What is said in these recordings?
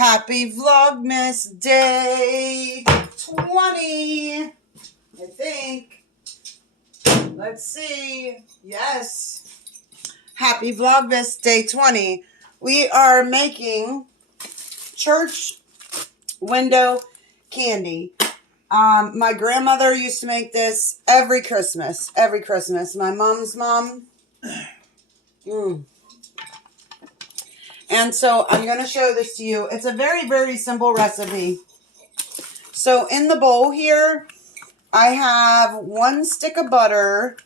Happy Vlogmas Day 20, I think. Let's see. Yes. Happy Vlogmas Day 20. We are making church window candy. My grandmother used to make this every Christmas. Every Christmas. My mom's mom. And so I'm going to show this to you. It's a very, very simple recipe. So in the bowl here, I have 1 stick of butter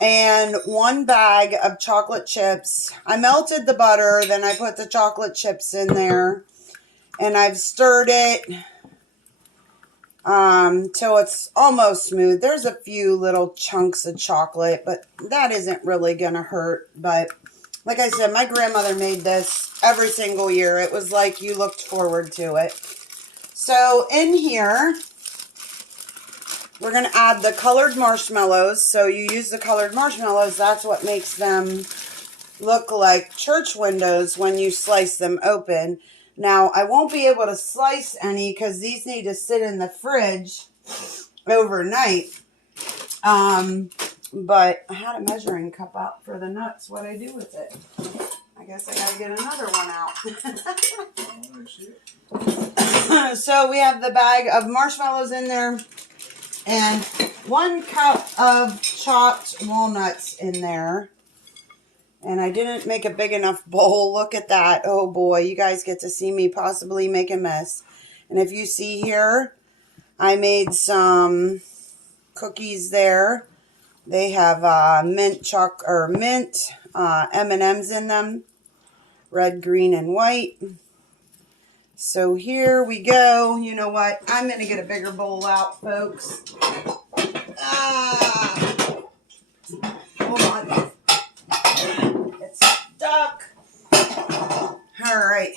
and 1 bag of chocolate chips. I melted the butter, then I put the chocolate chips in there. And I've stirred it till it's almost smooth. There's a few little chunks of chocolate, but that isn't really going to hurt. But like I said, my grandmother made this every single year. It was like you looked forward to it. So in here, we're going to add the colored marshmallows. So you use the colored marshmallows. That's what makes them look like church windows when you slice them open. Now, I won't be able to slice any because these need to sit in the fridge overnight. But I had a measuring cup out for the nuts. What I do with it? I guess I got to get another one out. So we have the bag of marshmallows in there and 1 cup of chopped walnuts in there. And I didn't make a big enough bowl. Look at that. Oh boy, you guys get to see me possibly make a mess. And if you see here, I made some cookies there. They have mint M&Ms in them, red, green, and white. So here we go. You know what? I'm going to get a bigger bowl out, folks. Hold on. It's stuck. All right.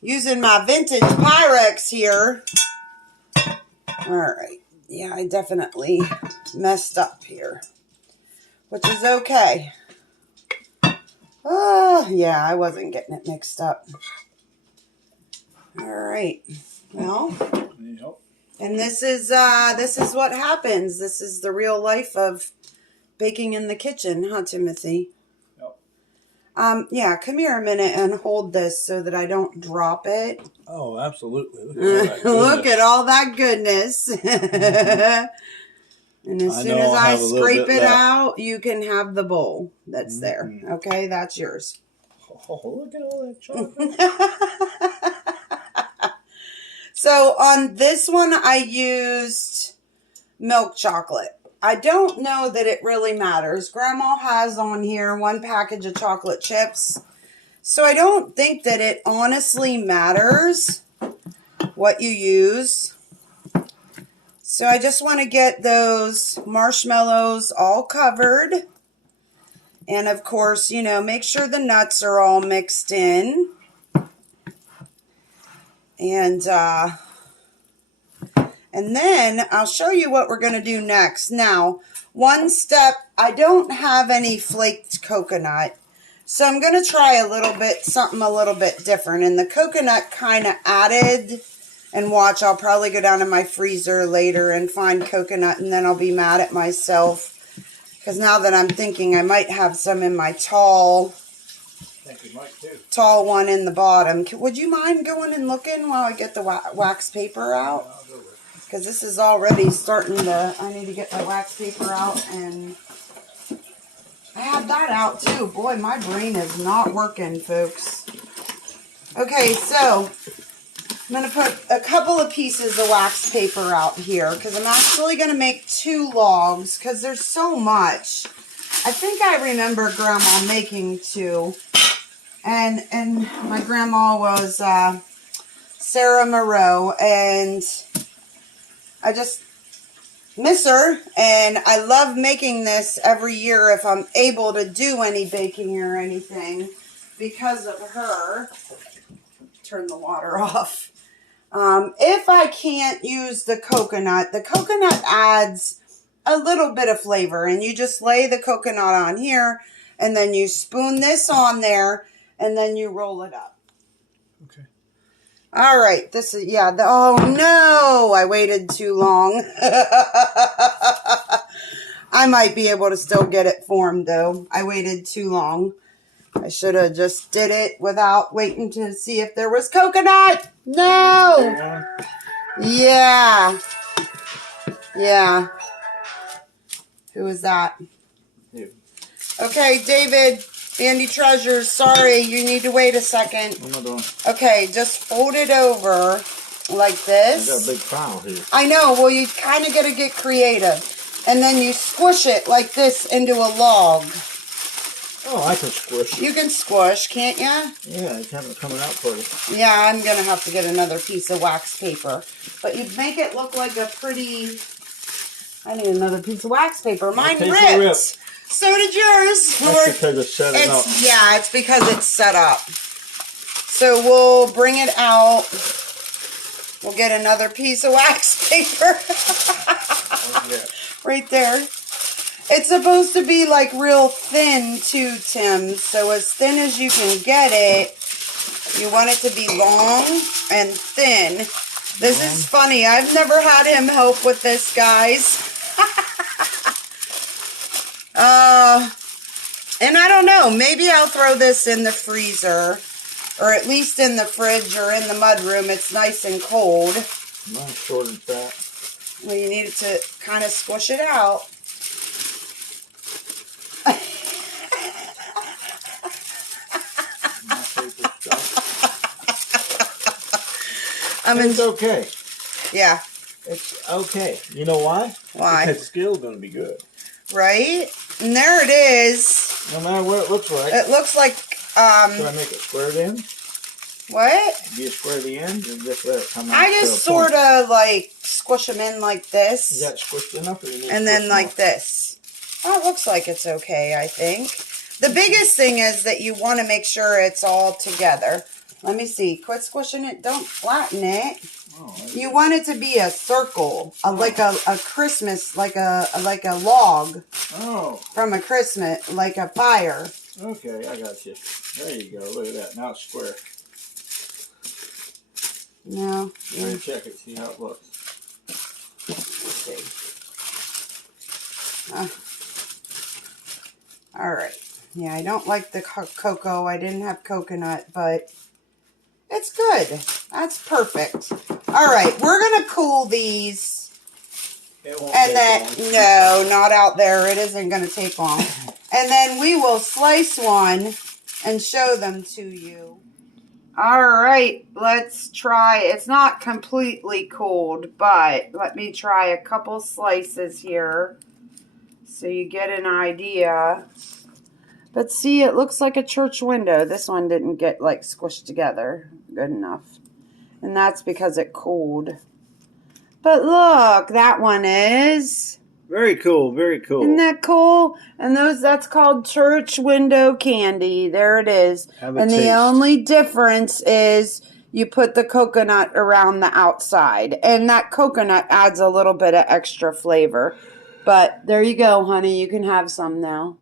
Using my vintage Pyrex here. All right. Yeah, I definitely messed up here, which is okay. Oh, yeah, I wasn't getting it mixed up. All right. Well, and this is what happens. This is the real life of baking in the kitchen, huh, Timothy? Yep. Yeah, come here a minute and hold this so that I don't drop it. Oh, absolutely. Look at all that goodness. And as soon as I scrape it out, you can have the bowl that's there. Okay, that's yours. Oh, look at all that chocolate. So on this one, I used milk chocolate. I don't know that it really matters. Grandma has on here 1 package of chocolate chips. So I don't think that it honestly matters what you use. So I just want to get those marshmallows all covered. And of course, you know, make sure the nuts are all mixed in. And then I'll show you what we're going to do next. Now, one step, I don't have any flaked coconut. So I'm going to try something a little bit different. And the coconut kind of added, and watch, I'll probably go down in my freezer later and find coconut, and then I'll be mad at myself. Because now that I'm thinking, I might have some in my tall one in the bottom. Would you mind going and looking while I get the wax paper out? Because this is already starting to, I need to get my wax paper out, and I have that out too. Boy, my brain is not working, folks. Okay, so I'm going to put a couple of pieces of wax paper out here because I'm actually going to make 2 logs because there's so much. I think I remember Grandma making 2. And my grandma was Sarah Moreau, and I just miss her, and I love making this every year if I'm able to do any baking or anything because of her. Turn the water off. If I can't use the coconut adds a little bit of flavor, and you just lay the coconut on here, and then you spoon this on there, and then you roll it up. Okay. All right, this is, yeah, oh no, I waited too long. I might be able to still get it formed though. I waited too long. I should have just did it without waiting to see if there was coconut. No. Yeah. Yeah. Who is that? You. Okay, David, Andy Treasures, sorry, you need to wait a second. What am I doing? Okay, just fold it over like this. I got a big pile here. I know, well, you kind of got to get creative. And then you squish it like this into a log. Oh, I can squish it. You can squish, can't you? Yeah, it's kind of coming out pretty. Yeah, I'm going to have to get another piece of wax paper. But you'd make it look like a pretty... I need another piece of wax paper. Mine ripped. So did yours. That's because it's set up. Yeah, it's because it's set up. So we'll bring it out. We'll get another piece of wax paper. Yeah. Right there. It's supposed to be like real thin too, Tim. So as thin as you can get it, you want it to be long and thin. This is funny. I've never had him help with this, guys. And I don't know. Maybe I'll throw this in the freezer. Or at least in the fridge or in the mudroom. It's nice and cold. Mine's short and fat. Well, you need it to kind of squish it out. It's okay. Yeah. It's okay. You know why? Why? Because it's still going to be good. Right? And there it is. No matter what it looks like. It looks like, Should I make it square then? what? Do you square the ends and just let it come out? I just sort of like squish them in like this. Is that squished enough? Or you need And to then squish like more? this. Oh, it looks like it's okay, I think. The biggest thing is that you want to make sure it's all together. Let me see. Quit squishing it. Don't flatten it. Oh, You want it to be a circle, like a Christmas, like a log oh, from a Christmas, like a fire. okay, I got you. There you go. Look at that. Now it's square. No. Let me check it, see how it looks. Let's see. All right. Yeah, I don't like the cocoa. I didn't have coconut, but it's good. That's perfect. All right, we're going to cool these. It won't And take then, long. no, not out there. It isn't going to take long. And then we will slice one and show them to you. All right, let's try. It's not completely cooled, but let me try a couple slices here so you get an idea. But see, it looks like a church window. This one didn't get like squished together good enough. And that's because it cooled. But look, that one is. Very cool, very cool. Isn't that cool? And that's called church window candy. There it is. Have a And taste. the only difference is you put the coconut around the outside. And that coconut adds a little bit of extra flavor. But there you go, honey. You can have some now.